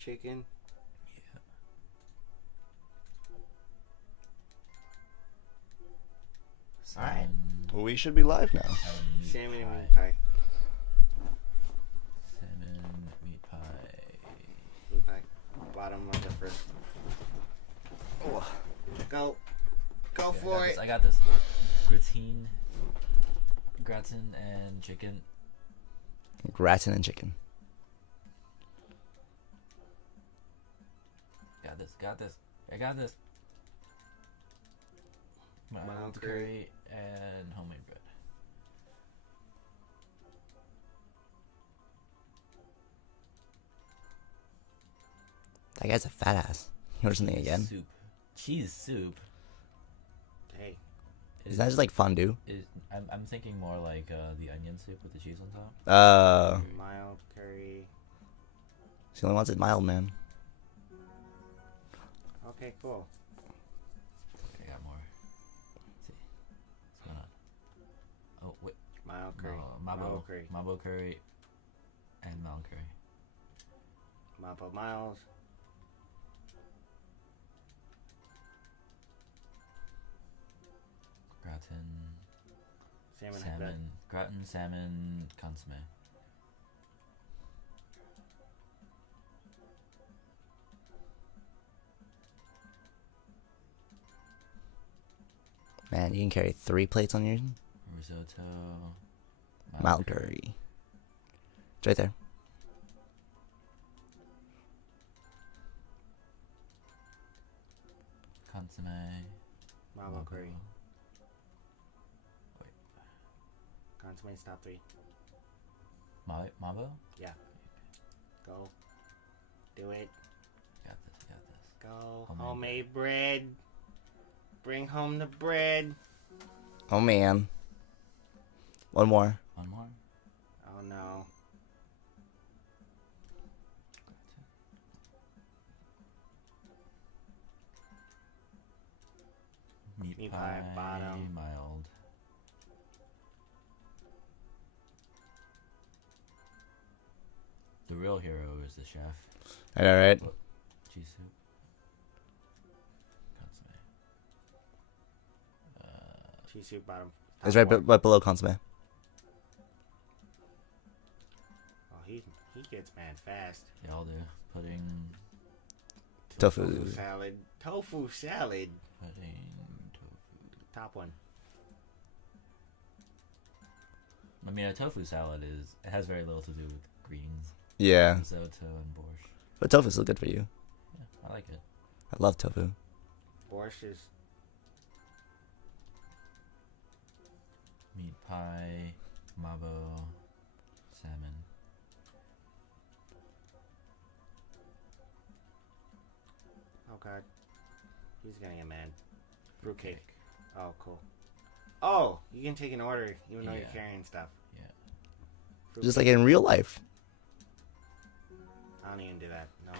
chicken. Yeah. Alright. Well, we should be live now. Salmon and meat pie. Salmon, meat pie. Meat pie. Bottom of the first. Oh. Go. Go Yeah, for it. I got this. Gratin and chicken. Gratin and chicken. Got this. I got this. Mild curry and homemade bread. That guy's a fat ass. Or something again. Soup. Cheese soup. Hey. Is that just like fondue? I'm thinking more like the onion soup with the cheese on top. Mild curry. She only wants it mild, man. Okay, cool. I got more. Let's see. What's going on? Oh, wait. Mild curry. No, Mild curry. Mabo curry and mild curry. Mabo miles. Gratin. Salmon. Gratin, salmon, consomme. Man, you can carry 3 plates on your Risotto. mild curry. It's right there. Consomme. Mabo curry. Wait. Consomme stop 3. Mabo? Yeah. Go. Do it. Got this. Go. Homemade Homemade bread. Bring home the bread. Oh man. One more. One more? Oh no. Meat pie, pie, bottom. mild. The real hero is the chef. I know, right? Cheese soup. Consomme. Cheese soup bottom. It's Top right, one. right below consomme. Oh, he gets mad fast. Yeah, I'll do. Pudding. Tofu. salad. Tofu salad. Pudding. Tofu. Top one. I mean, a tofu salad it has very little to do with greens. Yeah. Risotto and borscht. But tofu's still good for you. Yeah, I like it. I love tofu. Borscht is Meat pie, mabo, salmon. oh god. He's getting a man. Fruitcake. Oh, cool. Oh, you can take an order even though you're Yeah. carrying stuff. Yeah. Just like in real life. I don't even do that. No.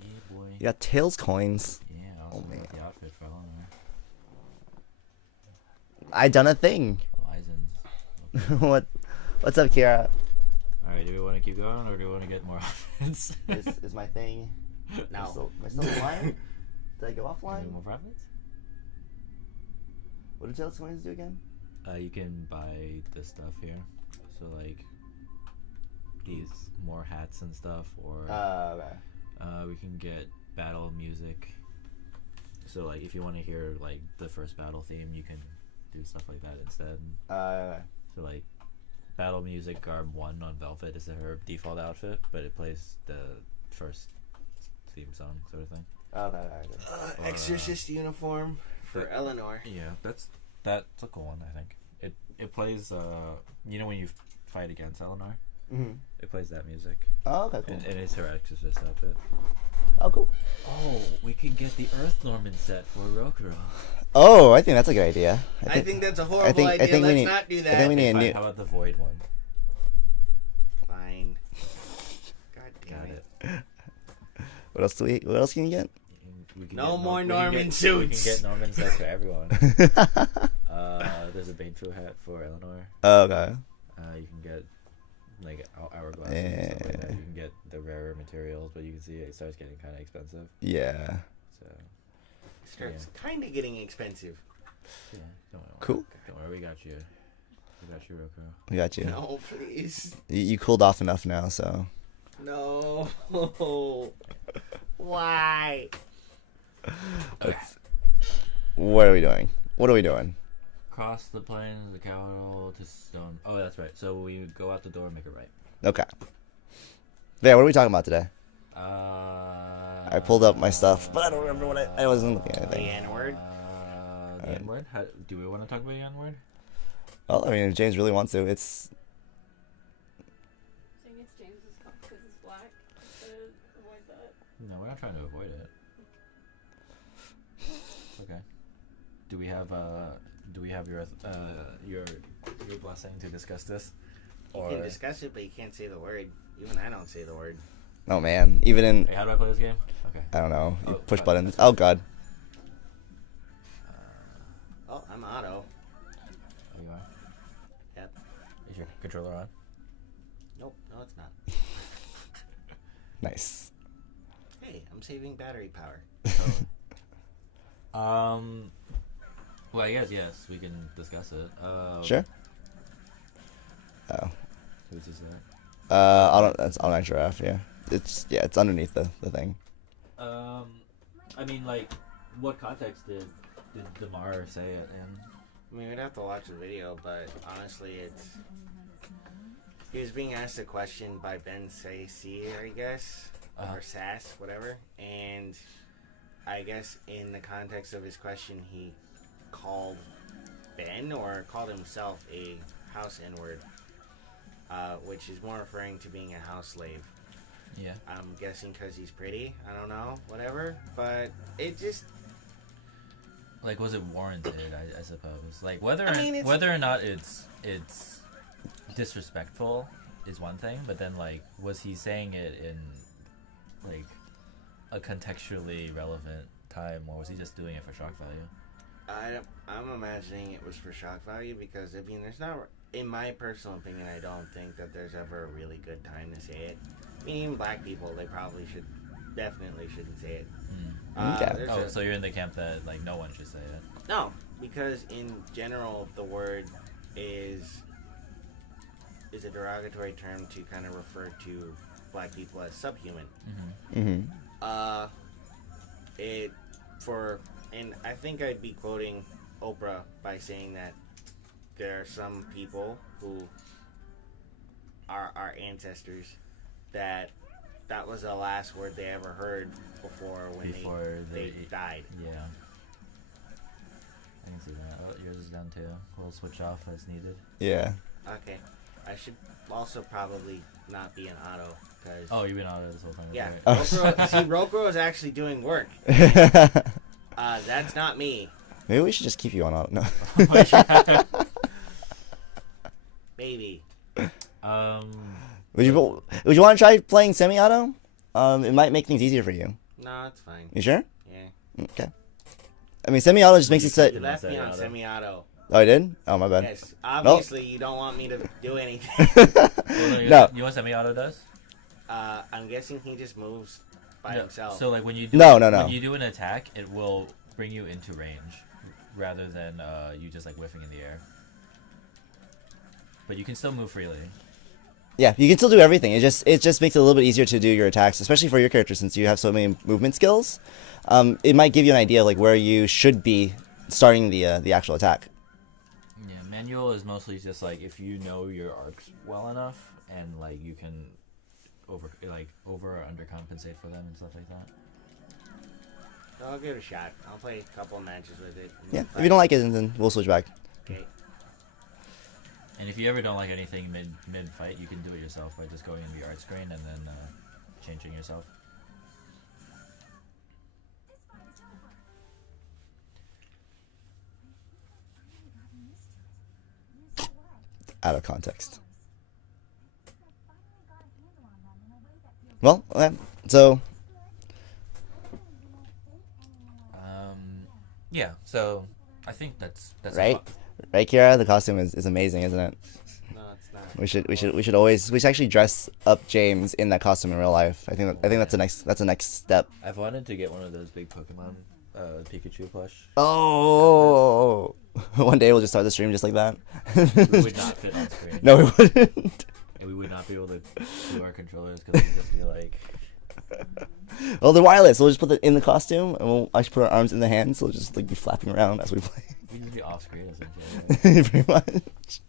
Yeah, boy. You got Tails coins. Yeah, I Oh, also man. got the outfit for Eleanor. I done a thing. Oh, Eisen's. What's up, Kira? Alright, do we want to keep going or do we want to get more outfits? Is my thing? No. Am I still offline? Did I go Want offline? more profits? What do Tails coins do again? You can buy the stuff here. So like these more hats and stuff, or Okay. we can get battle music. So like if you want to hear like the first battle theme, you can do stuff like that instead. Okay. So like battle music garb 1 on Velvet is her default outfit, but it plays the first theme song sort of thing. Okay. Exorcist uniform for Eleanor. Yeah, that's a cool one. I think it plays. You know when you fight against Eleanor, Mm-hmm. it plays that music. Oh, okay, cool. And it's her exorcist outfit. Oh, cool. Oh, we can get the Earth Norman set for Rokuro. Oh, I think that's a good idea. I think that's a horrible I idea. think we Let's need- not do I that. think we need a Fine, new. how about the Void one? Fine. God damn Got it. it. What else can you get? We can No get more we can Norman get- suits. We can get Norman sets for everyone. There's a Baneful hat for Eleanor. Okay. You can get like hourglasses and stuff like that. You can get the rarer materials, but you can see it starts getting kind of expensive. Yeah. So It starts kind of getting expensive. yeah, don't worry. Cool. Don't worry, we got you. We got you, Roku. We got you. No, please. You cooled off enough now, so. No. Why? What are we doing? What are we doing? Cross the plains, the capital to stone. Oh, that's right. So we go out the door and make it right. Okay. Yeah, what are we talking about today? I I pulled up my stuff, but I don't remember what I wasn't looking at The anything. N-word? The N-word? Do we want to talk about the N-word? Well, I mean, if James really wants to, it's. Saying it's James's fault because it's black. Avoid that. No, we're not trying to avoid it. Okay. Do we have your blessing to discuss this? You Or can discuss it, but you can't say the word. Even I don't say the word. Oh man, even in. hey, how do I play this game? Okay. I don't know. You Oh, push fuck. buttons. Oh god. Oh, I'm auto. Oh, you are? Yep. Is your controller on? Nope, no it's not. Nice. Hey, I'm saving battery power. Well, I guess yes, we can discuss it. Sure. Oh. Who's this at? I don't. That's on my giraffe. Yeah. It's underneath the thing. I mean, like, what context did Damar say it in? I mean, we'd have to watch the video, but honestly, he was being asked a question by Ben Sassier, I guess, or Sass, whatever, and I guess in the context of his question, he called Ben or called himself a house N-word, which is more referring to being a house slave. Yeah. I'm guessing because he's pretty. I don't know, whatever, but it just. Like, was it warranted? I suppose. Like, whether it's- or not it's disrespectful is one thing, but then like, was he saying it in like a contextually relevant time, or was he just doing it for shock value? I'm imagining it was for shock value because I mean, there's not. In my personal opinion, I don't think that there's ever a really good time to say it. I mean, even black people, they probably definitely shouldn't say it. Okay. There's So you're in the camp that like no one should say it. No, because in general, the word is a derogatory term to kind of refer to black people as subhuman. Mm-hmm. And I think I'd be quoting Oprah by saying that there are some people who are our ancestors that was the last word they ever heard before they died. Yeah. I can see that. Oh, yours is done too. We'll switch off as needed. Yeah. Okay. I should also probably not be an auto because You've been out of this whole time. yeah, Right. Roku is actually doing work. That's not me. Maybe we should just keep you on auto. No. Baby. Would you want to try playing semi-auto? It might make things easier for you. No, it's fine. You sure? Yeah. Okay. I mean, semi-auto just makes it set. You left me on semi-auto. Oh, I did? Oh, my bad. Yes. Obviously, you don't want me to do anything. No. You know what semi-auto does? I'm guessing he just moves by himself. So like when you do No. when you do an attack, it will bring you into range rather than you just like whiffing in the air. But you can still move freely. Yeah, you can still do everything. It just makes it a little bit easier to do your attacks, especially for your character since you have so many movement skills. It might give you an idea of like where you should be starting the actual attack. Yeah, manual is mostly just like if you know your arcs well enough and like you can over or under compensate for them and stuff like that. I'll give it a shot. I'll play a couple matches with it. Yeah, if you don't like it, then we'll switch back. Okay. And if you ever don't like anything mid fight, you can do it yourself by just going in the art screen and then changing yourself. Out of context. Well, okay. So Yeah, so I think that's right, right, Kira. The costume is amazing, isn't it? No, it's not. We should actually dress up James in that costume in real life. I think that's the next step. I've wanted to get one of those big Pokemon Pikachu plush. Oh, one day we'll just start the stream just like that. We would not fit on screen. No, we wouldn't. And we would not be able to do our controllers because we'd just be like. Well, they're wireless. We'll just put it in the costume, and we'll actually put our arms in the hands. So we'll just like be flapping around as we play. We need to be off screen essentially. Pretty much.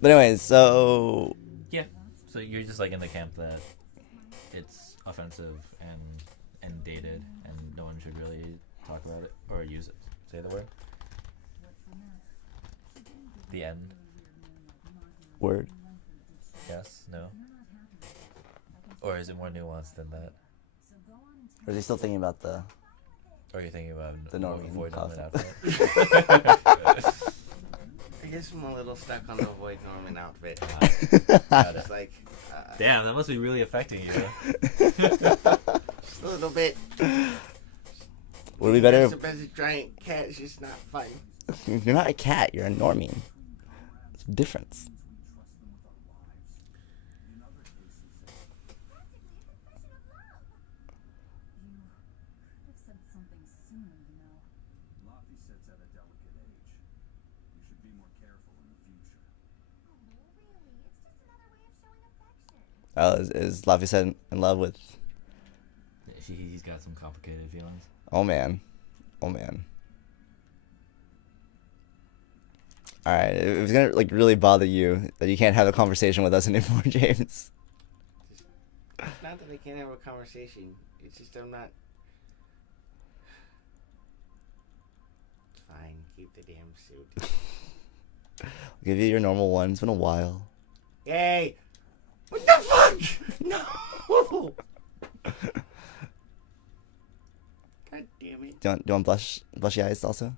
But anyways, so Yeah. So you're just like in the camp that it's offensive and dated, and no one should really talk about it or use it. Say the word. The end. word. Yes. No. Or is it more nuanced than that? Or is he still thinking about the? Or are you thinking about The Norman Void Norman costume. outfit? I guess I'm a little stuck on the Void Norman outfit. Got it. It's like, Damn, that must be really affecting you. just a little bit. Would it be better? Dressed up as a giant cat is just not fun. You're not a cat. You're a normie. It's a difference. Oh, is Lavi in love with? He's got some complicated feelings. Oh man, oh man. All right, it's gonna like really bother you that you can't have a conversation with us anymore, James. It's not that I can't have a conversation. It's just I'm not. It's fine. Keep the damn suit. I'll give you your normal one. It's been a while. Yay! What the fuck? No! God damn it. Do you want blushy eyes also?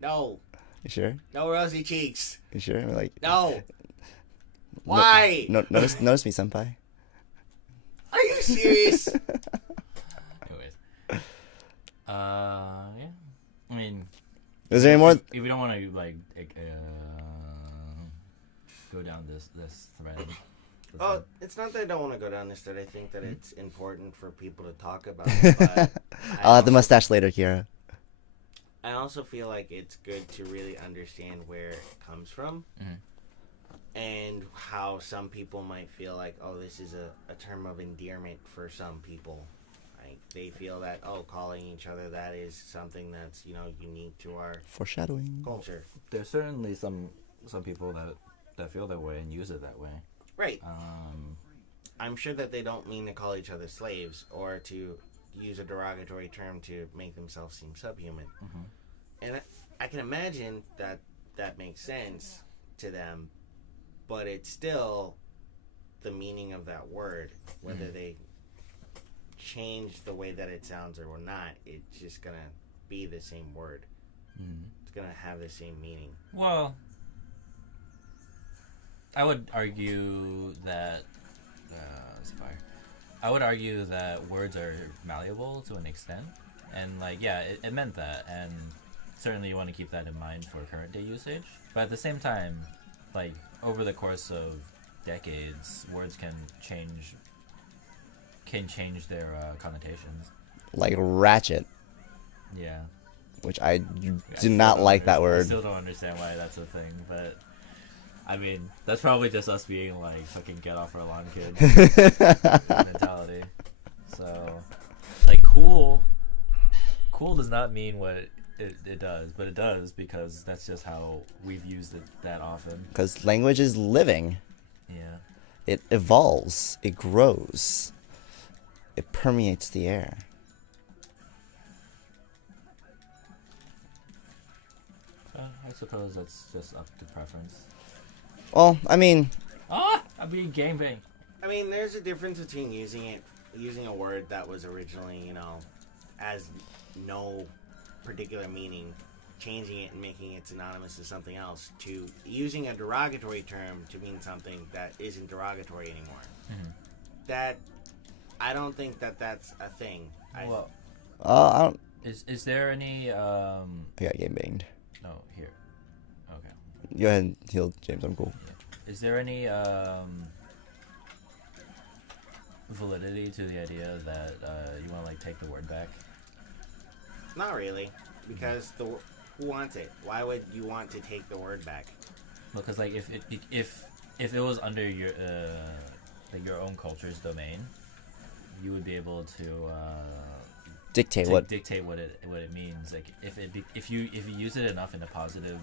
No. You sure? No rosy cheeks. You sure? We're like. No. Why? Notice me, senpai. Are you serious? Anyways. Yeah. I mean. Is there any more? If we don't want to like go down this thread. Oh, it's not that I don't want to go down this thread. I think that it's important for people to talk about it. But I'll have the mustache later, Kira. I also feel like it's good to really understand where it comes from. Mm-hmm. And how some people might feel like, oh, this is a term of endearment for some people. Like, they feel that, oh, calling each other that is something that's, unique to our Foreshadowing. culture. There's certainly some people that feel that way and use it that way. Right. I'm sure that they don't mean to call each other slaves or to use a derogatory term to make themselves seem subhuman. Mm-hmm. And I can imagine that makes sense to them, but it's still the meaning of that word. Whether they change the way that it sounds or not, it's just going to be the same word. Mm-hmm. It's going to have the same meaning. Well, I would argue that words are malleable to an extent, and like it meant that, and certainly you want to keep that in mind for current day usage. But at the same time, like over the course of decades, words can change their connotations. Like ratchet, Yeah. which I do not like that I word. still don't understand why that's a thing, but I mean, that's probably just us being like fucking get off our lawn kids mentality. So, like, cool does not mean what it does, but it does because that's just how we've used it that often. Because language is living. Yeah. It evolves. It grows. It permeates the air. I suppose that's just up to preference. Well, I mean, I'm being gangbang. I mean, there's a difference between using a word that was originally, as no particular meaning, changing it and making it synonymous to something else, to using a derogatory term to mean something that isn't derogatory anymore. Mm-hmm. That, I don't think that that's a thing. Well, I don't. is there any I got game banged. No, here. Okay. Go ahead, heal James. I'm cool. Is there any validity to the idea that you want to like take the word back? Not really, because who wants it? Why would you want to take the word back? Because like if it was under your like your own culture's domain, you would be able to Dictate dictate what it means. Like if you use it enough in a positive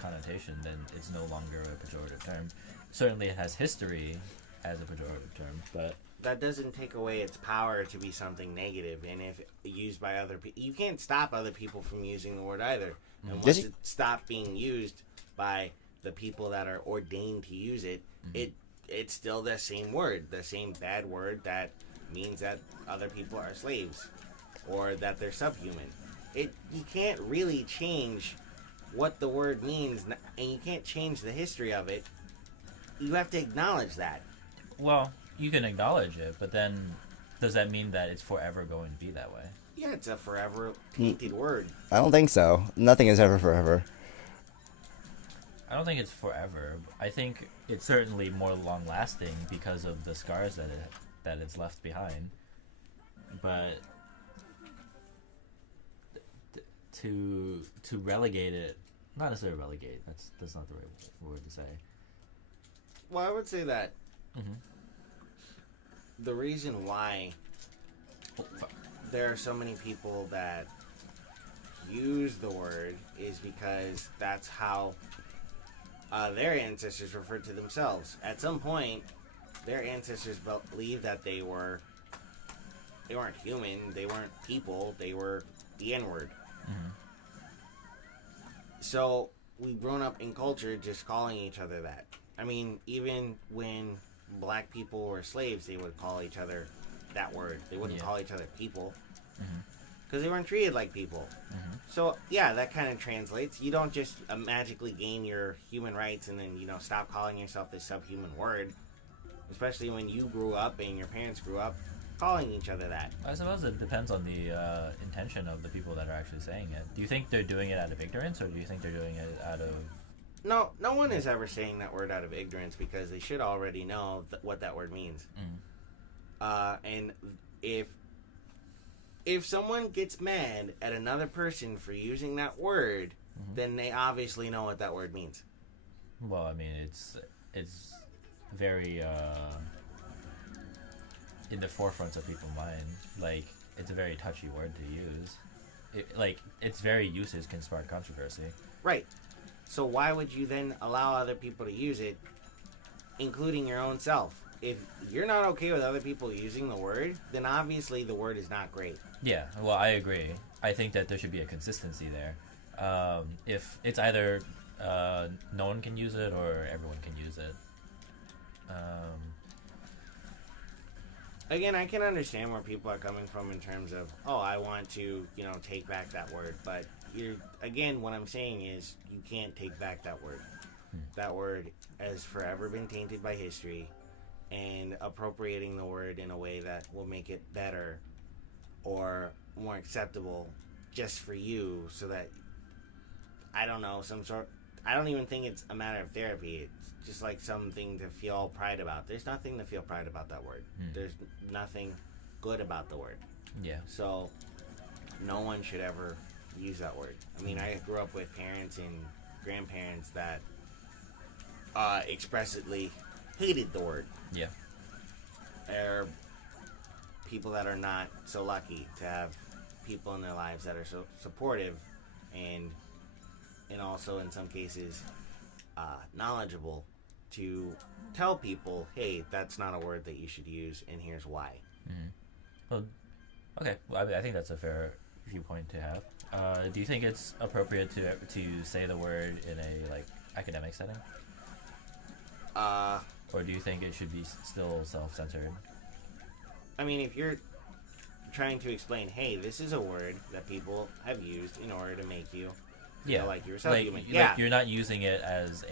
connotation, then it's no longer a pejorative term. Certainly, it has history as a pejorative term, but that doesn't take away its power to be something negative. And if used by other people, you can't stop other people from using the word either. And once it stops being used by the people that are ordained to use it, it's still the same word, the same bad word that means that other people are slaves or that they're subhuman. You can't really change what the word means, and you can't change the history of it. You have to acknowledge that. Well, you can acknowledge it, but then does that mean that it's forever going to be that way? Yeah, it's a forever tainted word. I don't think so. Nothing is ever forever. I don't think it's forever. I think it's certainly more long-lasting because of the scars that it's left behind. But to relegate it, not necessarily relegate. That's not the right word to say. Well, I would say that the reason why there are so many people that use the word is because that's how their ancestors referred to themselves. At some point, their ancestors believed that they weren't human, they weren't people, they were the N-word. So we've grown up in culture just calling each other that. I mean, even when black people were slaves, they would call each other that word. They wouldn't call each other people because they weren't treated like people. So yeah, that kind of translates. You don't just magically gain your human rights and then stop calling yourself this subhuman word. Especially when you grew up and your parents grew up calling each other that. I suppose it depends on the intention of the people that are actually saying it. Do you think they're doing it out of ignorance, or do you think they're doing it out of... No one is ever saying that word out of ignorance, because they should already know what that word means. And if someone gets mad at another person for using that word, then they obviously know what that word means. Well, I mean, it's very in the forefront of people's mind. Like, it's a very touchy word to use. Its very usage can spark controversy. Right. So why would you then allow other people to use it, including your own self? If you're not okay with other people using the word, then obviously the word is not great. Yeah, well, I agree. I think that there should be a consistency there. If it's either no one can use it or everyone can use it. Again, I can understand where people are coming from in terms of, I want to, take back that word. But what I'm saying is you can't take back that word. That word has forever been tainted by history, and appropriating the word in a way that will make it better or more acceptable just for you, so that, I don't know, I don't even think it's a matter of therapy. It's just like something to feel pride about. There's nothing to feel pride about that word. There's nothing good about the word. Yeah. So no one should ever use that word. I mean, I grew up with parents and grandparents that expressly hated the word. Yeah. They're people that are not so lucky to have people in their lives that are so supportive and also in some cases knowledgeable to tell people, hey, that's not a word that you should use, and here's why. Well, okay. Well, I think that's a fair viewpoint to have. Do you think it's appropriate to say the word in a academic setting? Or do you think it should be still self-censored? I mean, if you're trying to explain, hey, this is a word that people have used in order to make you feel like you're subhuman. Like you're not using it as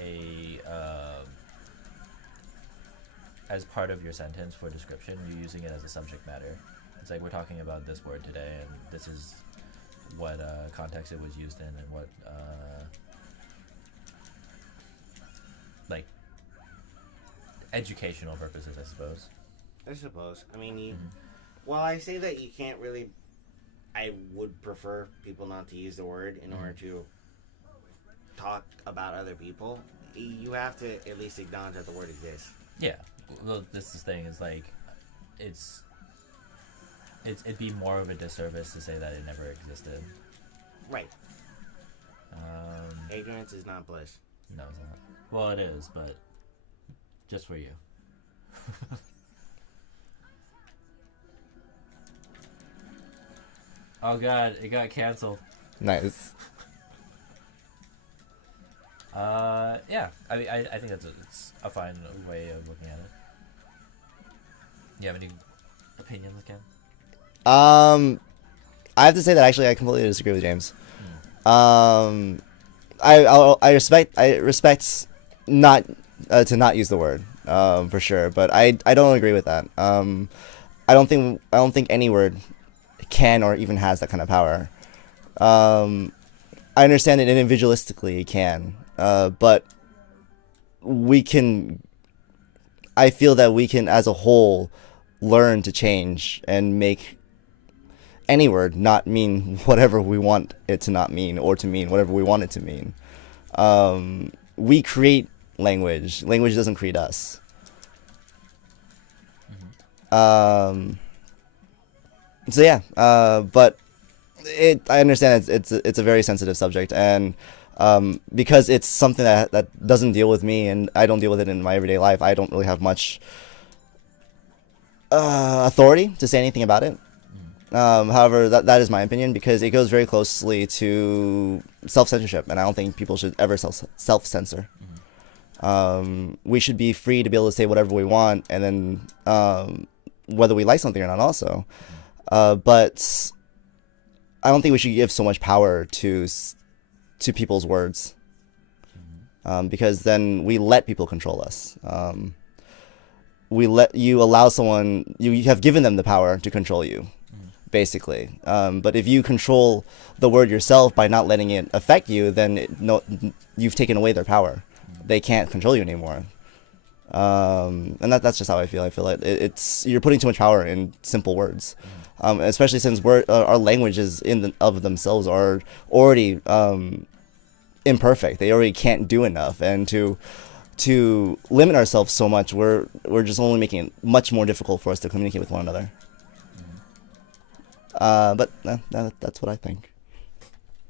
as part of your sentence for description. You're using it as a subject matter. It's like, we're talking about this word today, and this is what context it was used in, and what educational purposes, I suppose. I suppose. I mean, while I say that you can't really, I would prefer people not to use the word in order to talk about other people. You have to at least acknowledge that the word exists. Yeah. Well, this thing is like, it'd be more of a disservice to say that it never existed. Right. Ignorance is not bliss. No, it's not. Well, it is, but just for you. Oh god, it got canceled. Nice. Yeah. I think it's a fine way of looking at it. You have any opinions, Ken? I have to say that actually I completely disagree with James. I respect not to not use the word for sure, but I don't agree with that. I don't think any word can or even has that kind of power. I understand it individualistically it can, but we can. I feel that we can, as a whole, learn to change and make any word not mean whatever we want it to not mean, or to mean whatever we want it to mean. We create language. Language doesn't create us. So yeah, but I understand it's a very sensitive subject, and because it's something that doesn't deal with me, and I don't deal with it in my everyday life, I don't really have much authority to say anything about it. However, that is my opinion, because it goes very closely to self-censorship, and I don't think people should ever self-censor. We should be free to be able to say whatever we want, and then whether we like something or not also. But I don't think we should give so much power to people's words, because then we let people control us. You allow someone, you have given them the power to control you, basically. But if you control the word yourself by not letting it affect you, then you've taken away their power. They can't control you anymore. And that's just how I feel. I feel like it's you're putting too much power in simple words, especially since our languages of themselves are already imperfect. They already can't do enough, and to limit ourselves so much, we're just only making it much more difficult for us to communicate with one another. But that's what I think.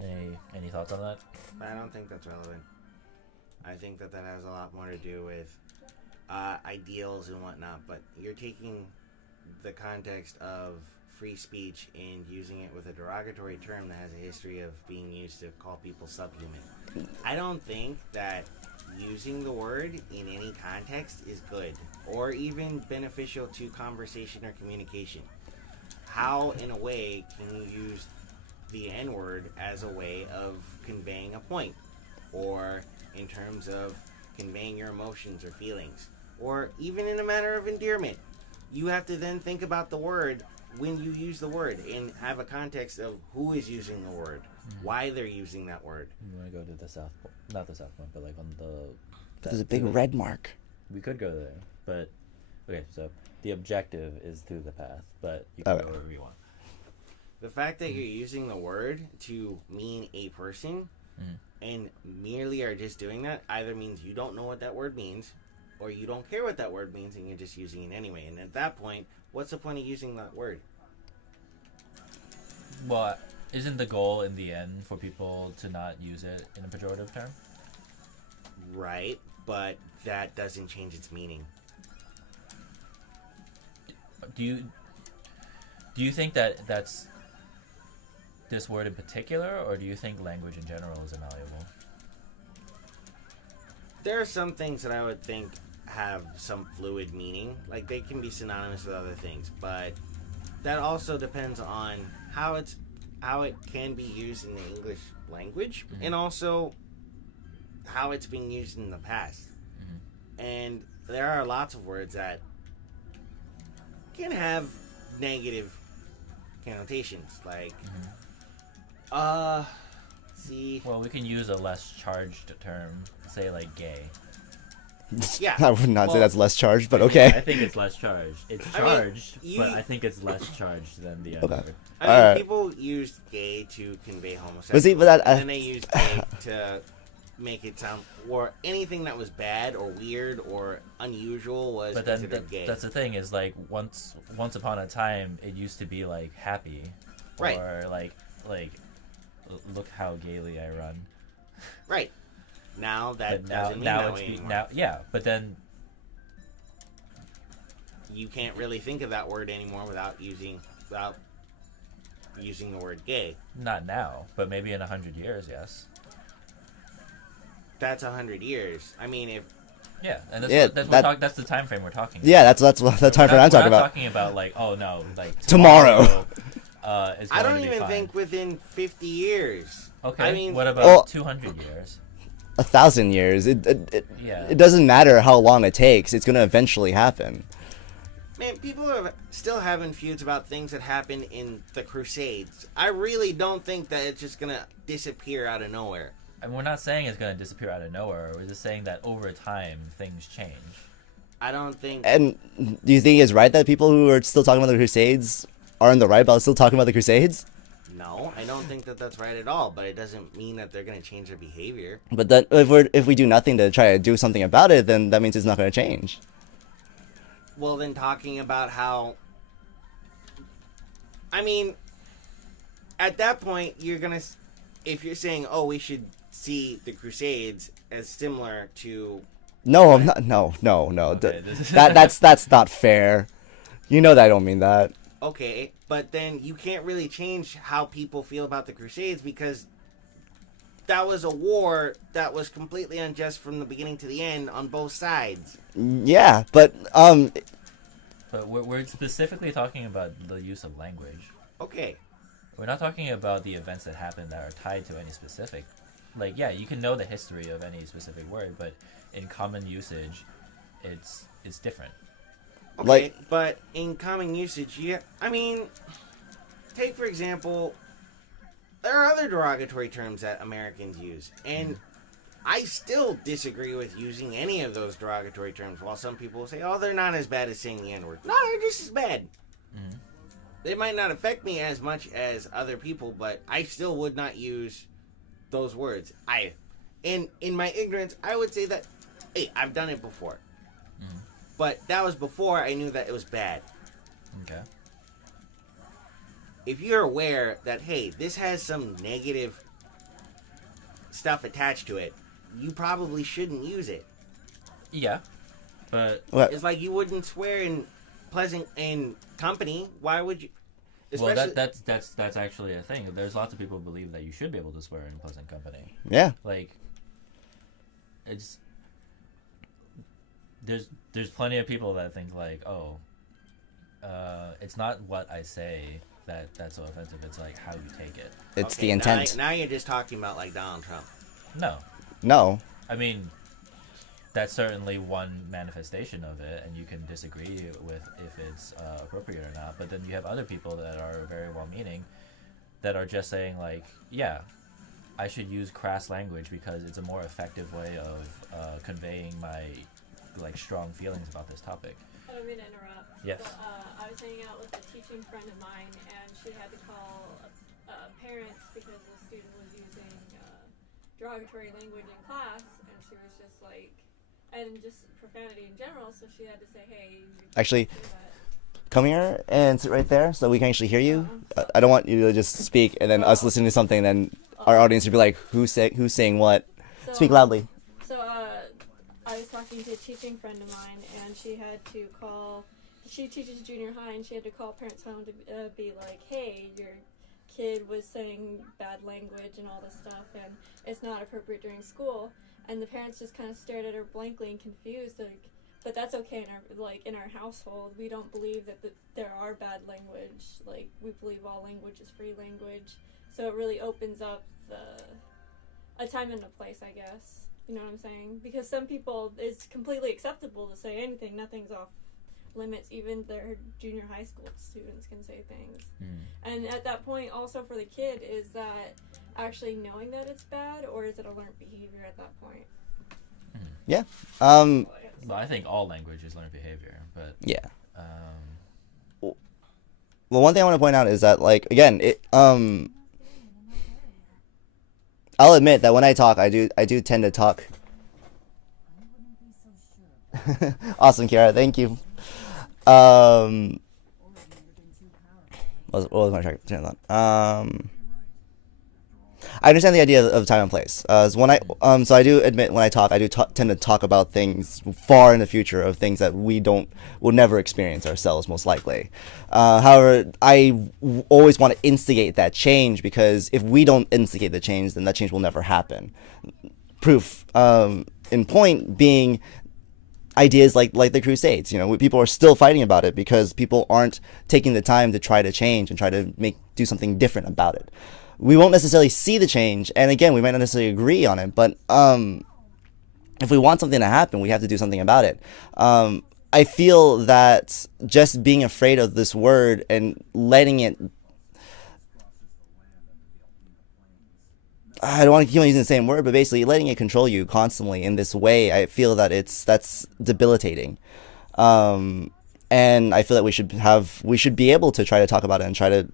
Any thoughts on that? I don't think that's relevant. I think that has a lot more to do with ideals and whatnot, but you're taking the context of free speech and using it with a derogatory term that has a history of being used to call people subhuman. I don't think that using the word in any context is good or even beneficial to conversation or communication. How, in a way, can you use the N-word as a way of conveying a point, or in terms of conveying your emotions or feelings, or even in a matter of endearment? You have to then think about the word when you use the word and have a context of who is using the word, why they're using that word. You want to go to the south pole? Not the south point, but like on the... There's a big red mark. We could go there, but... Okay, so the objective is through the path, but you can go wherever you want. The fact that you're using the word to mean a person and merely are just doing that either means you don't know what that word means, or you don't care what that word means and you're just using it anyway. And at that point, what's the point of using that word? Well, isn't the goal in the end for people to not use it in a pejorative term? Right, but that doesn't change its meaning. Do you think that that's this word in particular, or do you think language in general is malleable? There are some things that I would think have some fluid meaning, like they can be synonymous with other things, but that also depends on how it can be used in the English language, and also how it's being used in the past. And there are lots of words that can have negative connotations, like well, we can use a less charged term, say like gay. Yeah. I would not say Well, that's less charged, but I okay. think it's less charged. It's I mean, charged, you- but I think it's less charged than the other. Okay. I mean, Alright. people used gay to convey homosexuality. But see, but that- and then they used gay to make it sound, or anything that was bad or weird or unusual was But then considered gay. that's the thing is like once upon a time it used to be like happy, Right. or like look how gaily I run. Right. Now that But now doesn't mean that it's way anymore. now yeah. But then You can't really think of that word anymore without using the word gay. not now, but maybe in 100 years, yes. That's 100 years. I mean, if Yeah, and that's Yeah, that's the time frame we're talking. Yeah, that's the time frame I'm talking We're not about. talking about like, oh no, like Tomorrow. Is I going don't to be even fine. think within 50 years. Okay. I mean, what about Well- 200 years? 1,000 years. Yeah. It doesn't matter how long it takes. It's gonna eventually happen. man, people are still having feuds about things that happened in the Crusades. I really don't think that it's just gonna disappear out of nowhere. And we're not saying it's going to disappear out of nowhere. We're just saying that over time things change. I don't think. And do you think it's right that people who are still talking about the Crusades are in the right about still talking about the Crusades? No, I don't think that that's right at all. But it doesn't mean that they're gonna change their behavior. But then if we do nothing to try to do something about it, then that means it's not going to change. Well, then talking about how. I mean, at that point, you're gonna. If you're saying, oh, we should see the Crusades as similar to. No, I'm not. No. Okay, this is- That's not fair. You know that I don't mean that. Okay, but then you can't really change how people feel about the Crusades because that was a war that was completely unjust from the beginning to the end on both sides. Yeah, but But we're specifically talking about the use of language. Okay, We're not talking about the events that happened that are tied to any specific. Like, yeah, you can know the history of any specific word, but in common usage, it's different. okay, Like- but in common usage, I mean, take for example, there are other derogatory terms that Americans use, and I still disagree with using any of those derogatory terms. While some people say, "Oh, they're not as bad as saying the N-word," no, they're just as bad. Mhm. They might not affect me as much as other people, but I still would not use those words. In my ignorance, I would say that, hey, I've done it before. But that was before I knew that it was bad. Okay. If you're aware that, hey, this has some negative stuff attached to it, you probably shouldn't use it. Yeah, but what? It's like you wouldn't swear in company. Why would you? well, Especially, that's actually a thing. There's lots of people who believe that you should be able to swear in pleasant company. Yeah. Like, it's there's plenty of people that think like, oh, it's not what I say that's so offensive. It's like how you take it. It's okay, the intent. Now you're just talking about like Donald Trump. No, No. I mean, that's certainly one manifestation of it, and you can disagree with if it's appropriate or not. But then you have other people that are very well-meaning that are just saying like, yeah, I should use crass language because it's a more effective way of conveying my like strong feelings about this topic. I don't mean to interrupt. Yes. But, I was hanging out with a teaching friend of mine, and she had to call parents because the student was using derogatory language in class, and she was just like, and just profanity in general. So she had to say, "Hey, you Actually, can't do that." come here and sit right there so we can actually hear you. I don't want you to just speak and then us listening to something, and then our audience would be like, who's saying what? So, Speak loudly. So I was talking to a teaching friend of mine, and she had to call. She teaches junior high, and she had to call parents home to be like, "Hey, your kid was saying bad language and all this stuff, and it's not appropriate during school." And the parents just kind of stared at her blankly and confused, like, "But that's okay in our household. We don't believe that there are bad language. Like, we believe all language is free language." So it really opens up a time and a place, I guess. You know what I'm saying? Because some people, it's completely acceptable to say anything. Nothing's off limits. Even their junior high school students can say things. And at that point, also for the kid, is that actually knowing that it's bad, or is it a learned behavior at that point? Yeah. So, yeah. Well, I think all language is learned behavior, but Yeah. um, Well, one thing I want to point out is that, like, again, I'll admit that when I talk, I do tend to talk. Awesome, Kiara. Thank you. What was my track? I understand the idea of time and place. So I do admit when I talk, I do tend to talk about things far in the future, of things that will never experience ourselves, most likely. However, always want to instigate that change, because if we don't instigate the change, then that change will never happen. Proof in point being ideas like the Crusades. People are still fighting about it because people aren't taking the time to try to change and try to do something different about it. We won't necessarily see the change, and again, we might not necessarily agree on it, but if we want something to happen, we have to do something about it. I feel that just being afraid of this word and letting it, I don't want to keep on using the same word, but basically letting it control you constantly in this way, I feel that that's debilitating. And I feel that we should be able to try to talk about it and try to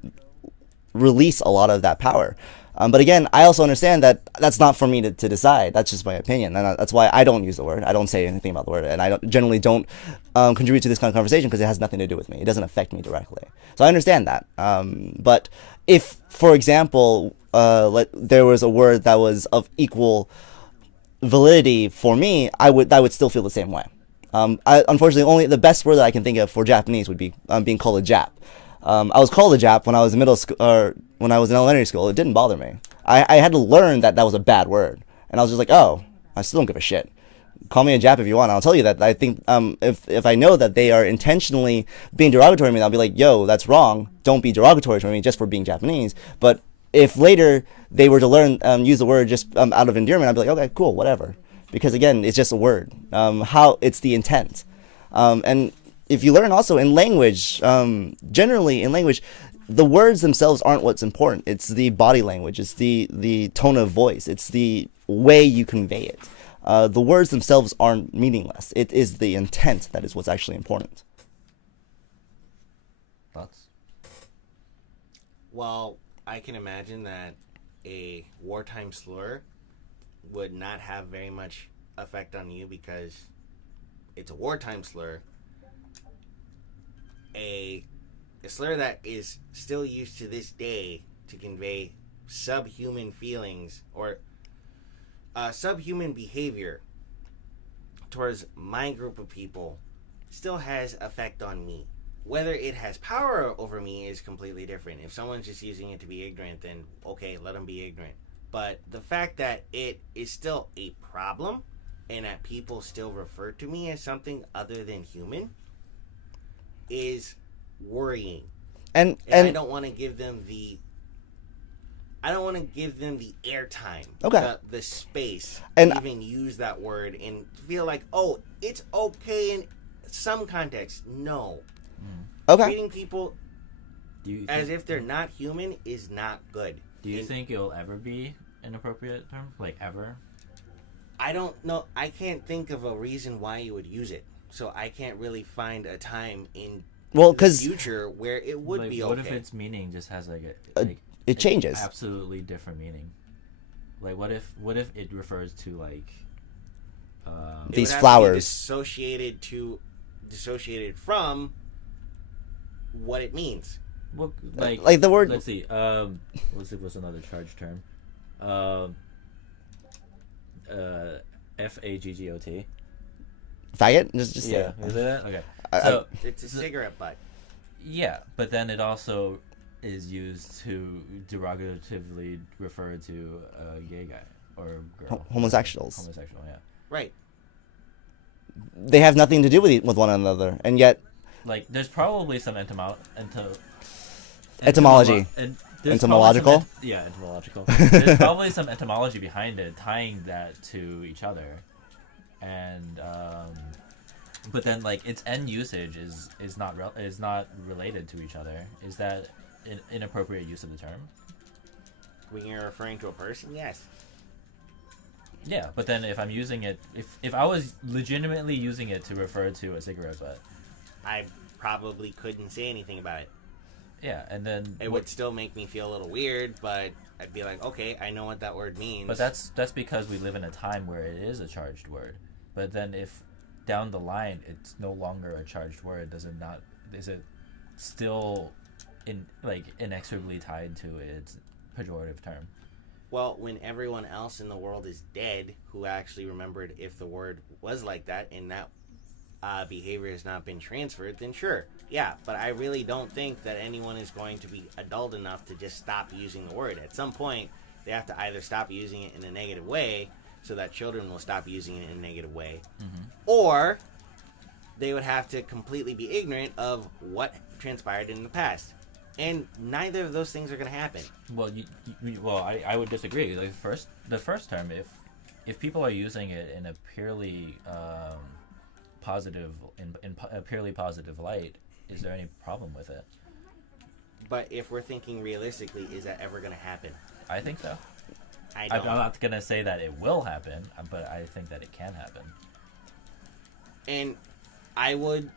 release a lot of that power. But again, I also understand that that's not for me to decide. That's just my opinion, and that's why I don't use the word. I don't say anything about the word, and I generally don't contribute to this kind of conversation because it has nothing to do with me. It doesn't affect me directly. So I understand that. But if, for example, there was a word that was of equal validity for me, I would still feel the same way. Unfortunately, only the best word that I can think of for Japanese would be being called a Jap. I was called a Jap when I was in middle school, or when I was in elementary school. It didn't bother me. I had to learn that was a bad word, and I was just like, oh, I still don't give a shit. Call me a Jap if you want. I'll tell you that I think if I know that they are intentionally being derogatory to me, I'll be like, yo, that's wrong. Don't be derogatory to me just for being Japanese. But if later they were to learn use the word just out of endearment, I'd be like, okay, cool, whatever. Because again, it's just a word. How it's the intent, and if you learn also in language, generally in language, the words themselves aren't what's important. It's the body language. It's the tone of voice. It's the way you convey it. The words themselves aren't meaningless. It is the intent that is what's actually important. thoughts? Well, I can imagine that a wartime slur would not have very much effect on you because it's a wartime slur. A slur that is still used to this day to convey subhuman feelings or subhuman behavior towards my group of people still has effect on me. Whether it has power over me is completely different. If someone's just using it to be ignorant, then okay, let them be ignorant. But the fact that it is still a problem and that people still refer to me as something other than human is worrying. And I don't want to give them the airtime, the space to even use that word and feel like, oh, it's okay in some context. No. Treating people as if they're not human is not good. Do you think it'll ever be an appropriate term? Like, ever? I don't know. I can't think of a reason why you would use it. So I can't really find a time in the future where it would be okay. What if its meaning just has it changes? Absolutely different meaning. Like, what if it refers to like these flowers dissociated from what it means? Well, like the word. Let's see. What's another charge term? Faggot. Faggot? Just yeah. Is it that? Okay. So it's a cigarette butt. Yeah, but then it also is used to derogatively refer to a gay guy or girl. Homosexuals. Homosexual, yeah. Right. They have nothing to do with one another, and yet. Like, there's probably some etymology. Etymological? Etymological. There's probably some etymology behind it, tying that to each other. And, but then, like, its end usage is not related to each other. Is that an inappropriate use of the term? When you're referring to a person, yes. Yeah, but then if I'm using it, if I was legitimately using it to refer to a cigarette butt, I probably couldn't say anything about it. yeah, and then It would still make me feel a little weird, but I'd be like, okay, I know what that word means. But that's because we live in a time where it is a charged word. But then if down the line it's no longer a charged word, is it still inexorably tied to its pejorative term? Well, when everyone else in the world is dead who actually remembered if the word was like that and that behavior has not been transferred, then sure. Yeah, but I really don't think that anyone is going to be adult enough to just stop using the word. At some point, they have to either stop using it in a negative way so that children will stop using it in a negative way, or they would have to completely be ignorant of what transpired in the past. And neither of those things are going to happen. Well, I would disagree. Like the first term, if people are using it in a purely positive in a purely positive light, is there any problem with it? But if we're thinking realistically, is that ever going to happen? I think so. I'm I'm not gonna say that it will happen, but I think that it can happen. And I would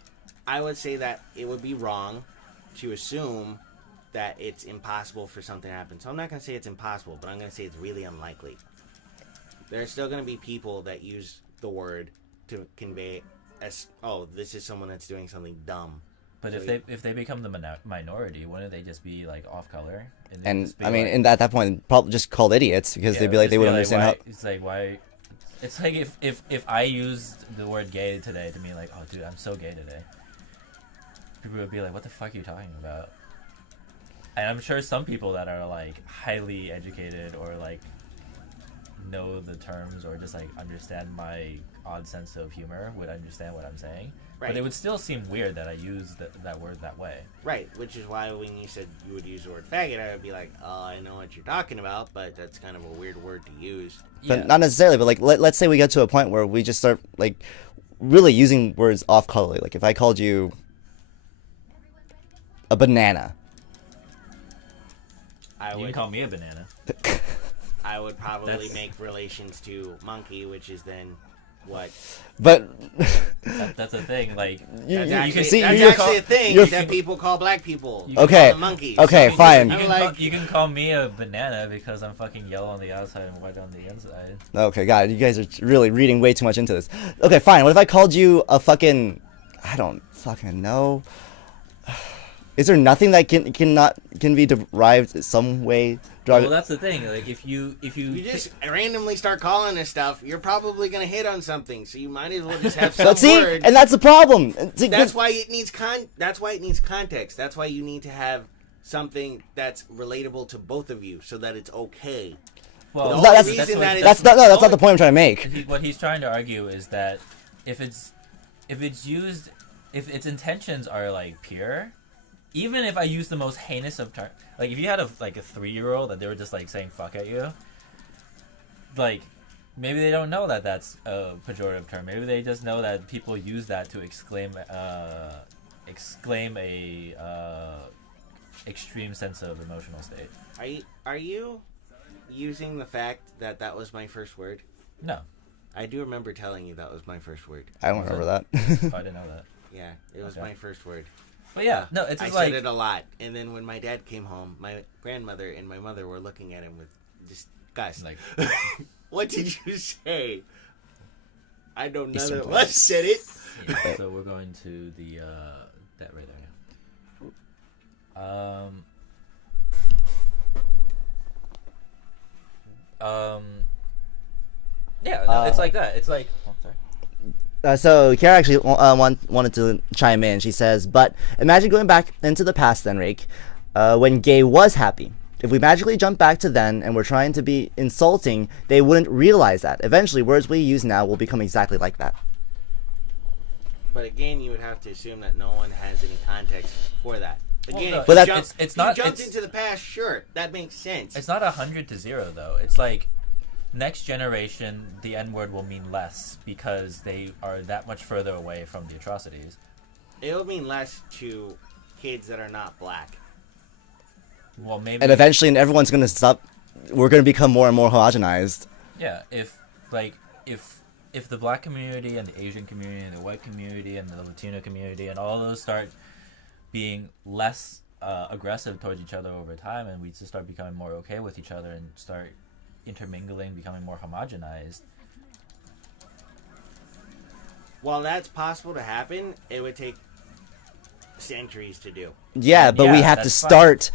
say that it would be wrong to assume that it's impossible for something to happen. So I'm not going to say it's impossible, but I'm going to say it's really unlikely. There are still going to be people that use the word to convey as, oh, this is someone that's doing something dumb. But So if they become the minority, wouldn't they just be like off color? And I mean, and at that point, probably just called idiots because they'd be like, they wouldn't understand how. It's like why. It's like if I used the word gay today to mean like, oh dude, I'm so gay today. People would be like, what the fuck are you talking about? And I'm sure some people that are like highly educated or like know the terms or just like understand my odd sense of humor would understand what I'm saying. Right. But it would still seem weird that I use that word that way. Right, which is why when you said you would use the word faggot, I would be like, oh, I know what you're talking about, but that's kind of a weird word to use. But not necessarily. But like, let's say we get to a point where we just start like really using words off colorly. Like if I called you a banana, You can call me a banana. I would probably That's- make relations to monkey, which is then what? but That's a thing. Like That's you actually, can see that's you're actually a thing you're- that people call black people. You They Okay. call them monkeys. Okay, fine. You can call me a banana because I'm fucking yellow on the outside and white on the inside. Okay, God, you guys are really reading way too much into this. Okay, fine. What if I called you a fucking? I don't fucking know. Is there nothing that can be derived some way? Well, that's the thing. Like if you You just randomly start calling this stuff, you're probably gonna hit on something. So you might as well just have some But see, word. and that's the problem. See, That's why it needs That's why it needs context. That's why you need to have something that's relatable to both of you, so that it's okay. well, The only only reason reason that it's that's not the point I'm trying to make. what he's trying to argue is that if its used, if its intentions are like pure, even if I use the most heinous of terms, like if you had a 3-year-old and they were just like saying fuck at you, like maybe they don't know that that's a pejorative term. Maybe they just know that people use that to exclaim a extreme sense of emotional state. Are you using the fact that that was my first word? No, I do remember telling you that was my first word. I don't remember that. I didn't know that. Yeah, it was Okay. my first word. But yeah, no, it's I just like said it a lot, and then when my dad came home, my grandmother and my mother were looking at him with just, guys, like what did you say? I know none Eastern of us Blast. said it. yeah, so we're going to the that right there. Yeah, no, it's like that. It's like oh, sorry. So Kiara actually wanted to chime in. She says, but imagine going back into the past then, Rake, when gay was happy. If we magically jump back to then and we're trying to be insulting, they wouldn't realize that. Eventually, words we use now will become exactly like that. But again, you would have to assume that no one has any context for that. Again, no, if but you that- if you jumped into the past, sure, that makes sense. It's not 100-0 though. It's like next generation, the N word will mean less because they are that much further away from the atrocities. It'll mean less to kids that are not black. Well, maybe. And eventually, everyone's going to stop. We're going to become more and more homogenized. Yeah, if like if the black community and the Asian community and the white community and the Latino community and all those start being less aggressive towards each other over time, and we just start becoming more okay with each other and start intermingling, becoming more homogenized. While that's possible to happen, it would take centuries to do. Yeah, but we Yeah, have to that's start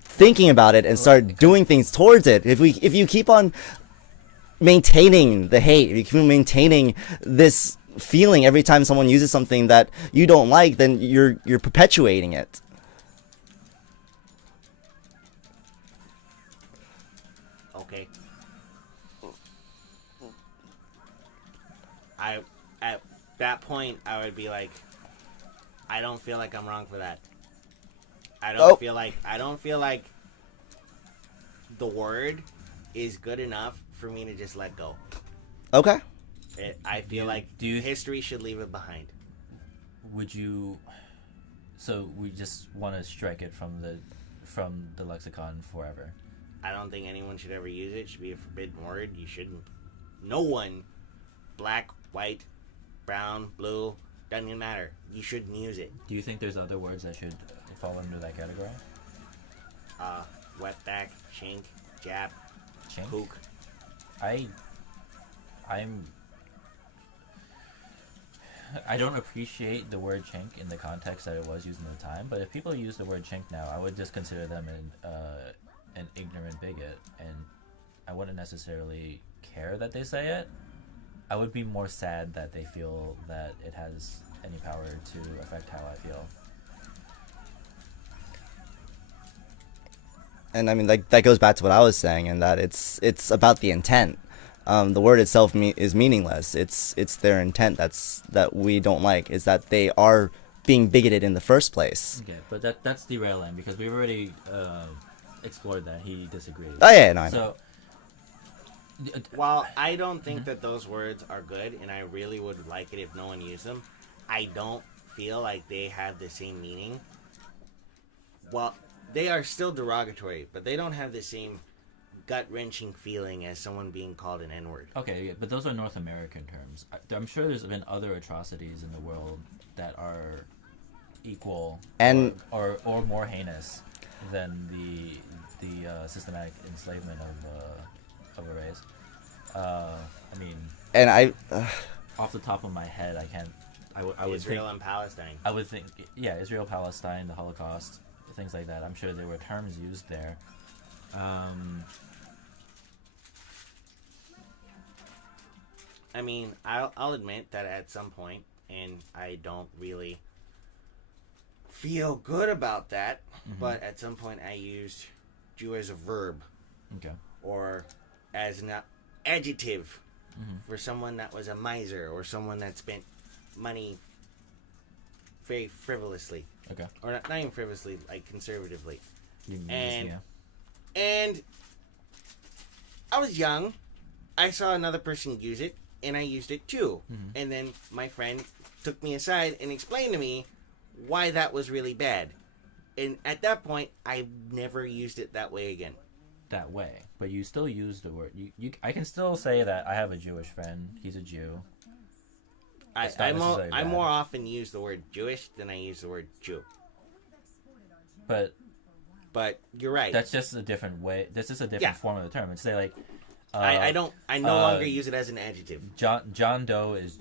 thinking about it and start doing things towards it. If you keep on maintaining the hate, if you keep on maintaining this feeling every time someone uses something that you don't like, then you're perpetuating it. Okay. At that point, I would be like, I don't feel like I'm wrong for that. I don't feel like the word is good enough for me to just let go. Okay. I feel like you history should leave it behind. Would you? So we just want to strike it from the lexicon forever. I don't think anyone should ever use it. It should be a forbidden word. You shouldn't. No one, black, white, brown, blue, doesn't even matter. You shouldn't use it. Do you think there's other words that should fall under that category? Wetback, chink, jap, Chink? kook. I don't appreciate the word chink in the context that it was used in the time, but if people use the word chink now, I would just consider them an ignorant bigot, and I wouldn't necessarily care that they say it. I would be more sad that they feel that it has any power to affect how I feel. And I mean, like, that goes back to what I was saying, and that it's about the intent. The word itself is meaningless. It's their intent that we don't like, is that they are being bigoted in the first place. Okay, but that's derailing because we've already explored that. He disagreed. Oh yeah, no, I know. So, While I don't think that those words are good, and I really would like it if no one used them, I don't feel like they have the same meaning. Well, they are still derogatory, but they don't have the same gut-wrenching feeling as someone being called an N-word. okay, yeah, but those are North American terms. I'm sure there's been other atrocities in the world that are equal And- or more heinous than the systematic enslavement of a race. I mean, And off the top of my head, I can't. I would Israel think, and Palestine. I would think, yeah, Israel, Palestine, the Holocaust, things like that. I'm sure there were terms used there. I mean, I'll admit that at some point, and I don't really feel good about that, but at some point I used Jew as a verb Okay. or as an adjective for someone that was a miser or someone that spent money very frivolously. Okay. Or not even frivolously, like conservatively. You can And- use, And I was young. I saw another person use it, and I used it too. And then my friend took me aside and explained to me why that was really bad. And at that point, I never used it that way again. that way, but you still use the word. I can still say that I have a Jewish friend. He's a Jew. It's not I necessarily bad. more often use the word Jewish than I use the word Jew. But But you're right. that's just a different way. That's just a different Yeah. form of the term. It's say like, I no longer use it as an adjective. John Doe is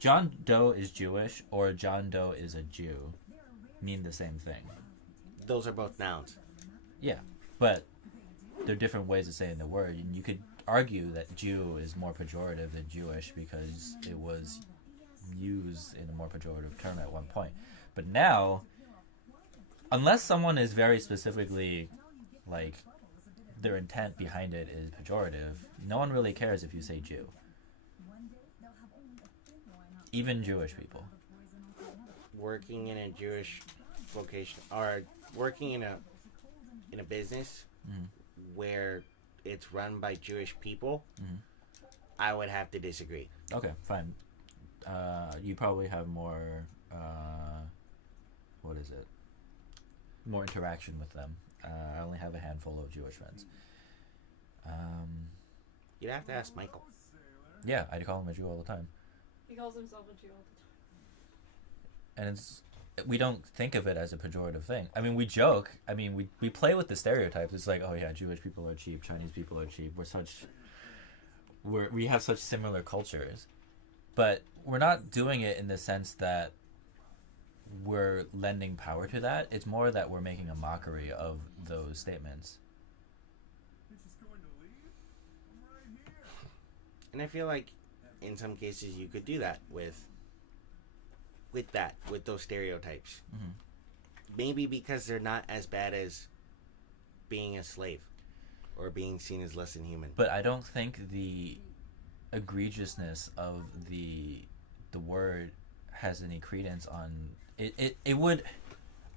John Doe is Jewish or John Doe is a Jew mean the same thing. Those are both nouns. Yeah, but they're different ways of saying the word, and you could argue that Jew is more pejorative than Jewish because it was used in a more pejorative term at one point. But now, unless someone is very specifically, like, their intent behind it is pejorative, no one really cares if you say Jew. Even Jewish people. Working in a Jewish vocation or working in a business where it's run by Jewish people, I would have to disagree. Okay, fine. You probably have more, what is it? More interaction with them. I only have a handful of Jewish friends. You'd have to ask Michael. Yeah, I call him a Jew all the time. He calls himself a Jew all the time. And we don't think of it as a pejorative thing. I mean, we joke. I mean, we play with the stereotypes. It's like, oh yeah, Jewish people are cheap, Chinese people are cheap. We have such similar cultures, but we're not doing it in the sense that we're lending power to that. It's more that we're making a mockery of those statements. And I feel like in some cases you could do that with those stereotypes. Mm-hmm. Maybe because they're not as bad as being a slave or being seen as less than human. But I don't think the egregiousness of the word has any credence on it. It would.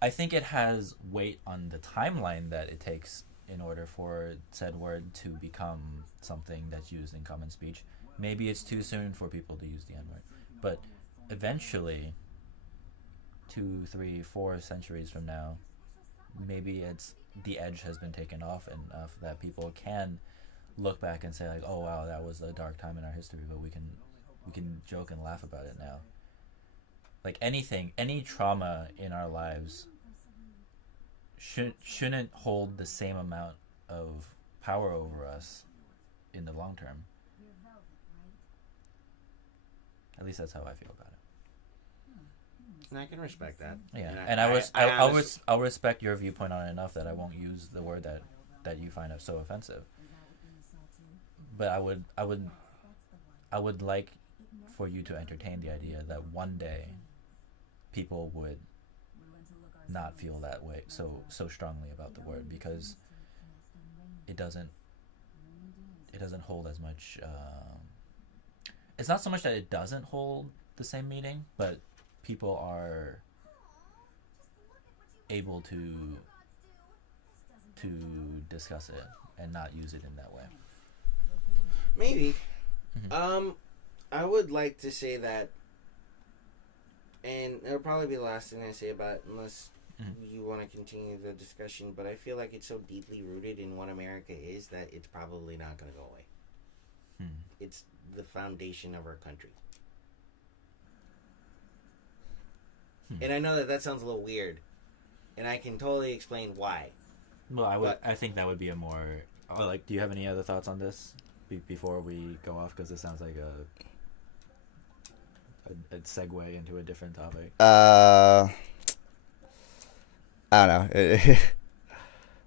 I think it has weight on the timeline that it takes in order for said word to become something that's used in common speech. Maybe it's too soon for people to use the N-word, but eventually, 2, 3, 4 centuries from now, maybe the edge has been taken off enough that people can look back and say like, oh wow, that was a dark time in our history, but we can joke and laugh about it now. Like any trauma in our lives shouldn't hold the same amount of power over us in the long term. At least that's how I feel about it. And I can respect that. Yeah, and I'll respect your viewpoint on it enough that I won't use the word that you find so offensive. But I would like for you to entertain the idea that one day people would not feel that way so strongly about the word, because it doesn't hold as much. It's not so much that it doesn't hold the same meaning, but people are able to discuss it and not use it in that way. Maybe. Mm-hmm. I would like to say that, and it'll probably be the last thing I say about it, unless you want to continue the discussion, but I feel like it's so deeply rooted in what America is that it's probably not going to go away. It's the foundation of our country. And I know that sounds a little weird, and I can totally explain why. Well, I think that would be a more... do you have any other thoughts on this before we go off? Because this sounds like a segue into a different topic. I don't know.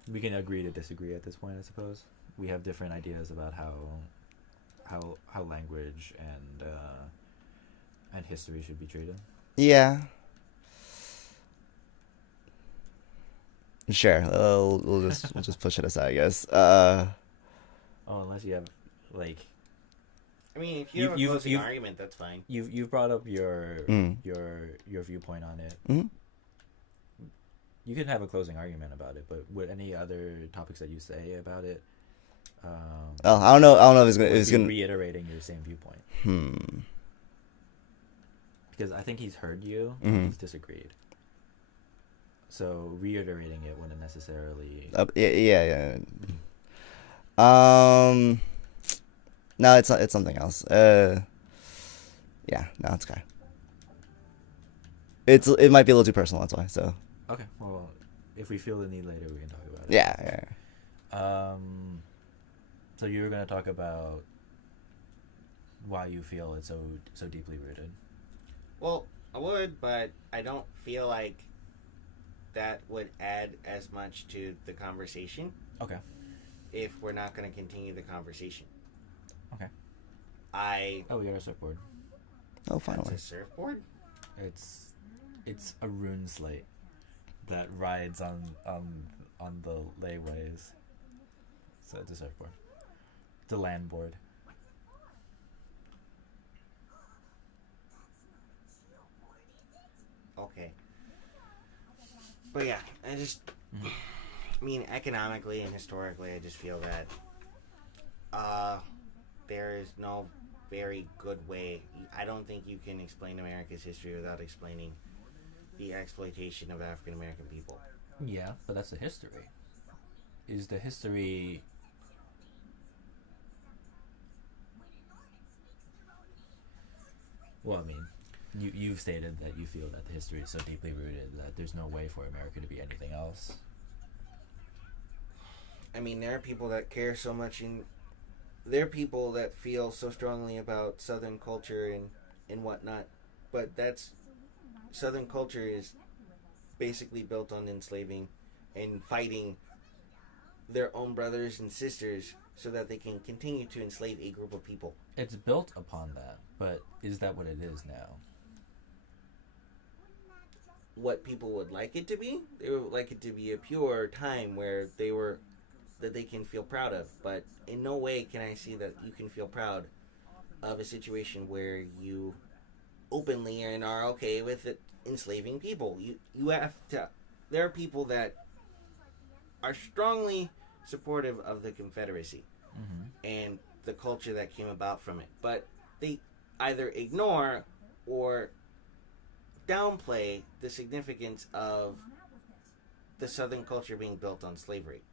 We can agree to disagree at this point, I suppose. We have different ideas about how language and history should be treated. Yeah. Sure. We'll just push it aside, I guess. Unless you have like. I mean, if you have a closing argument, that's fine. You've brought up your viewpoint on it. Mm-hmm. You can have a closing argument about it, but would any other topics that you say about it? I don't know if it's gonna reiterating your same viewpoint. Because I think he's heard you. Mm-hmm. He's disagreed. So reiterating it wouldn't necessarily. Yeah. No, it's not. It's something else. Yeah, no, it's okay. It might be a little too personal. That's why. So. Okay. Well, if we feel the need later, we can talk about it. Yeah. So you were going to talk about why you feel it's so deeply rooted. Well, I would, but I don't feel like that would add as much to the conversation. Okay. If we're not going to continue the conversation. Okay. we got a surfboard. Oh, finally. That's a surfboard? It's a rune slate that rides on the layways. So it's a surfboard. It's a land board. Okay. But yeah, I mean, economically and historically, I just feel that there is no very good way. I don't think you can explain America's history without explaining the exploitation of African American people. Yeah, but that's the history. Is the history... Well, I mean, you've stated that you feel that the history is so deeply rooted that there's no way for America to be anything else. I mean, there are people that care so much, and there are people that feel so strongly about Southern culture and whatnot, but Southern culture is basically built on enslaving and fighting their own brothers and sisters so that they can continue to enslave a group of people. It's built upon that, but is that what it is now? What people would like it to be, they would like it to be a pure time where that they can feel proud of, but in no way can I see that you can feel proud of a situation where you openly and are okay with it enslaving people. You have to. There are people that are strongly supportive of the Confederacy and the culture that came about from it, but they either ignore or downplay the significance of the Southern culture being built on slavery.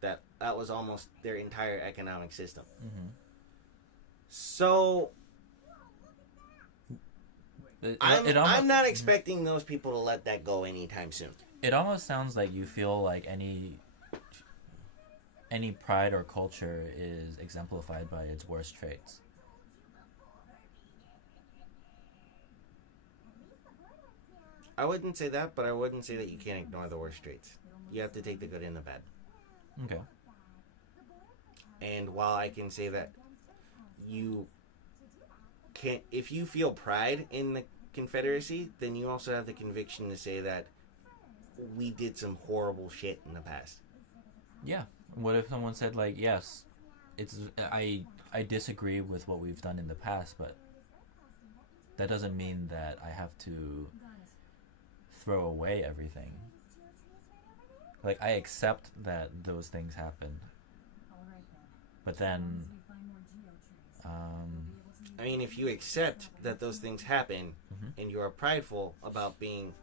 That was almost their entire economic system. So I'm not expecting those people to let that go anytime soon. It almost sounds like you feel like any pride or culture is exemplified by its worst traits. I wouldn't say that, but I wouldn't say that you can't ignore the worst traits. You have to take the good and the bad. Okay. And while I can say that you can't, if you feel pride in the Confederacy, then you also have the conviction to say that we did some horrible shit in the past. Yeah. What if someone said, like, yes, I disagree with what we've done in the past, but that doesn't mean that I have to throw away everything. Like, I accept that those things happened, but then I mean, if you accept that those things happen and you are prideful about being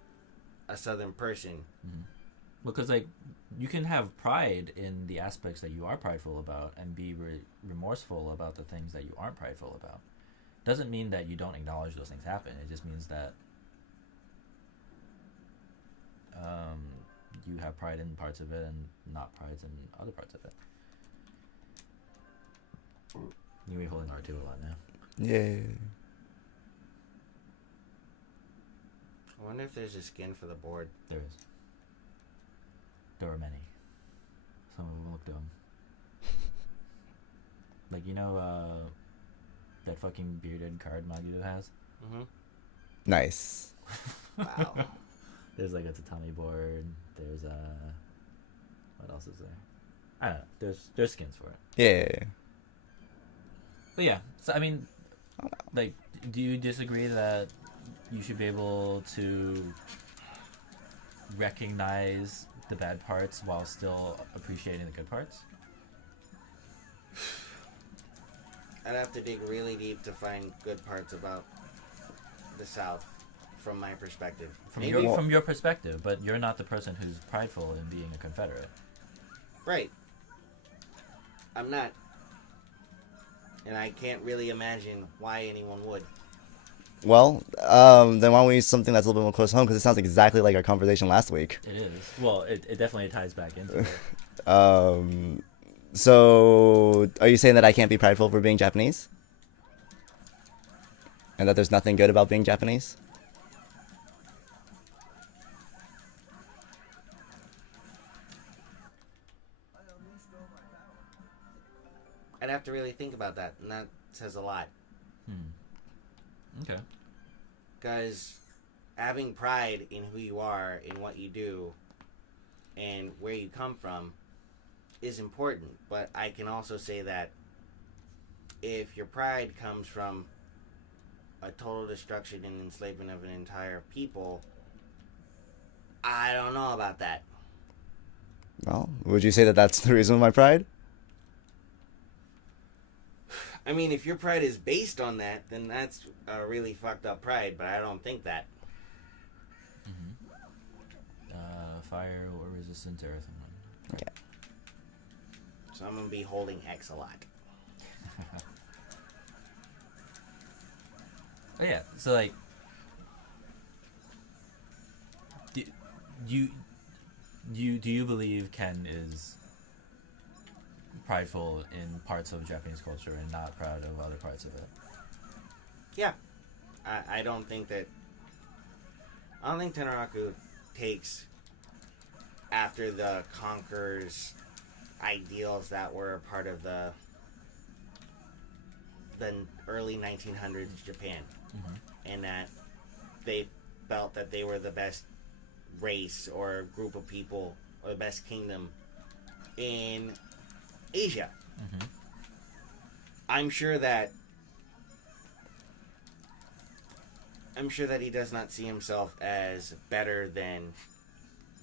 a Southern person, because, like, you can have pride in the aspects that you are prideful about and be remorseful about the things that you aren't prideful about. Doesn't mean that you don't acknowledge those things happen. It just means that you have pride in parts of it and not pride in other parts of it. You'll be holding R2 a lot now. Yeah. I wonder if there's a skin for the board. There is. There are many. Some of them look dumb. Like, you know, that fucking bearded card Magito has? Nice. Wow. There's like a tatami board. There's what else is there? I don't know. There's skins for it. Yeah. But yeah, so I mean, like, do you disagree that you should be able to recognize the bad parts while still appreciating the good parts? I'd have to dig really deep to find good parts about the South from my perspective. From your perspective, but you're not the person who's prideful in being a Confederate. Right. I'm not. And I can't really imagine why anyone would. Well, then why don't we use something that's a little bit more close to home, because it sounds exactly like our conversation last week. It is. Well, it definitely ties back into it. So are you saying that I can't be prideful for being Japanese? And that there's nothing good about being Japanese? I'd have to really think about that, and that says a lot. Okay. Because having pride in who you are, in what you do, and where you come from is important. But I can also say that if your pride comes from a total destruction and enslavement of an entire people, I don't know about that. Well, would you say that that's the reason of my pride? I mean, if your pride is based on that, then that's a really fucked up pride, but I don't think that. Fire or resistant to earth. Okay. So I'm going to be holding X a lot. Oh yeah, so like, do you believe Ken is prideful in parts of Japanese culture and not proud of other parts of it? Yeah. I don't think Tenouraku takes after the conqueror's ideals that were part of the early 1900s Japan, and that they felt that they were the best race or group of people or the best kingdom in Asia. I'm sure that he does not see himself as better than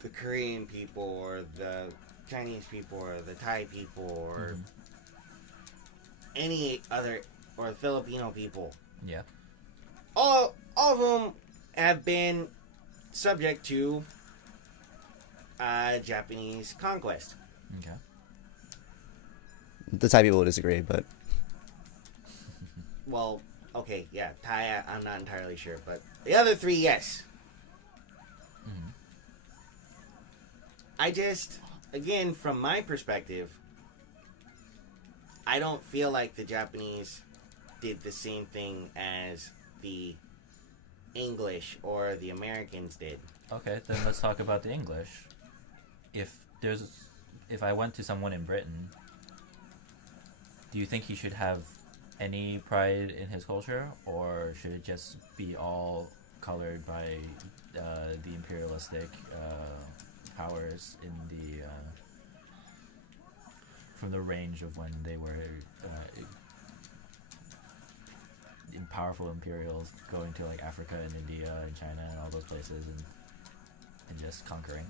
the Korean people or the Chinese people or the Thai people or any other, or the Filipino people. Yeah. All of them have been subject to Japanese conquest. Okay. The Thai people will disagree, but Well, okay, yeah, Thai, I'm not entirely sure, but the other three, yes. I just, again, from my perspective, I don't feel like the Japanese did the same thing as the English or the Americans did. Okay, then let's talk about the English. If I went to someone in Britain, do you think he should have any pride in his culture, or should it just be all colored by the imperialistic powers in the from the range of when they were in powerful imperials going to like Africa and India and China and all those places and just conquering?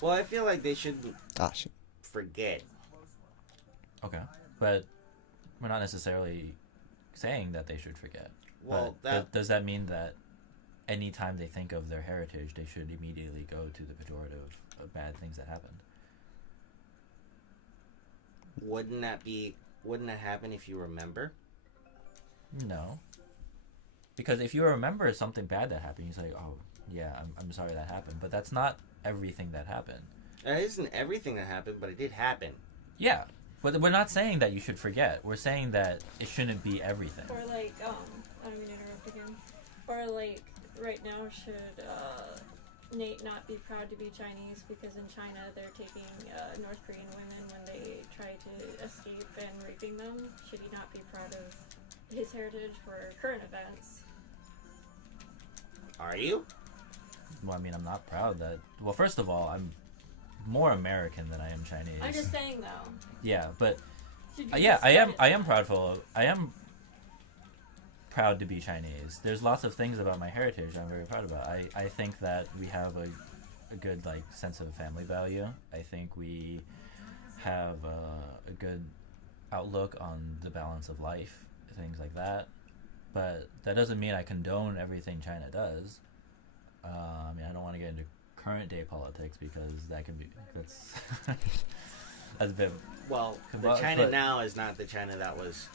Well, I feel like they shouldn't shit. forget. Okay, but we're not necessarily saying that they should forget. Well, but does that mean that any time they think of their heritage, they should immediately go to the pejorative of bad things that happened? Wouldn't that happen if you remember? No. Because if you remember something bad that happened, you say, oh, yeah, I'm sorry that happened. But that's not everything that happened. That isn't everything that happened, but it did happen. Yeah. But we're not saying that you should forget. We're saying that it shouldn't be everything. Or like, I don't mean to interrupt again. Or like, right now, should Nate not be proud to be Chinese because in China they're taking North Korean women when they try to escape and raping them? Should he not be proud of his heritage for current events? Are you? Well, I mean, I'm not proud that... Well, first of all, I'm more American than I am Chinese. I'm just saying, though. Yeah, but... Should you yeah, I am discredit I am proud to be Chinese. There's lots of things about my heritage I'm very proud about. I think that we have a good like sense of family value. I think we have a good outlook on the balance of life, things like that. But that doesn't mean I condone everything China does. I mean, I don't want to get into current day politics because that can be that's a bit. Well, the China now is not the China that was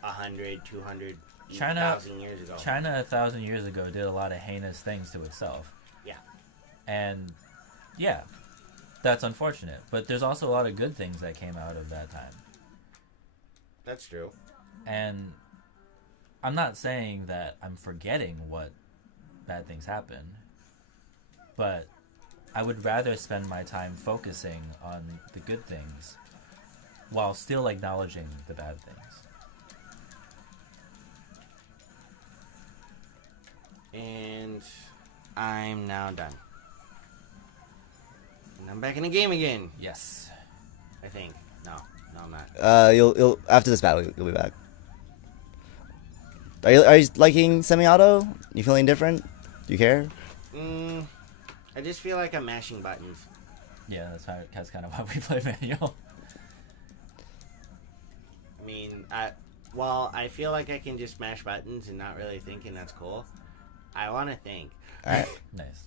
100, 200, 1,000 years ago. China 1,000 years ago did a lot of heinous things to itself. Yeah. And, yeah, that's unfortunate. But there's also a lot of good things that came out of that time. That's true. And I'm not saying that I'm forgetting what bad things happened, but I would rather spend my time focusing on the good things while still acknowledging the bad things. And I'm now done. And I'm back in the game again. Yes. I think. No, I'm not. You'll after this battle, you'll be back. Are you liking semi-auto? You feeling different? Do you care? I just feel like I'm mashing buttons. Yeah, that's kind of how we play manual. I mean, I feel like I can just mash buttons and not really think, and that's cool. I want to think. All right. Nice.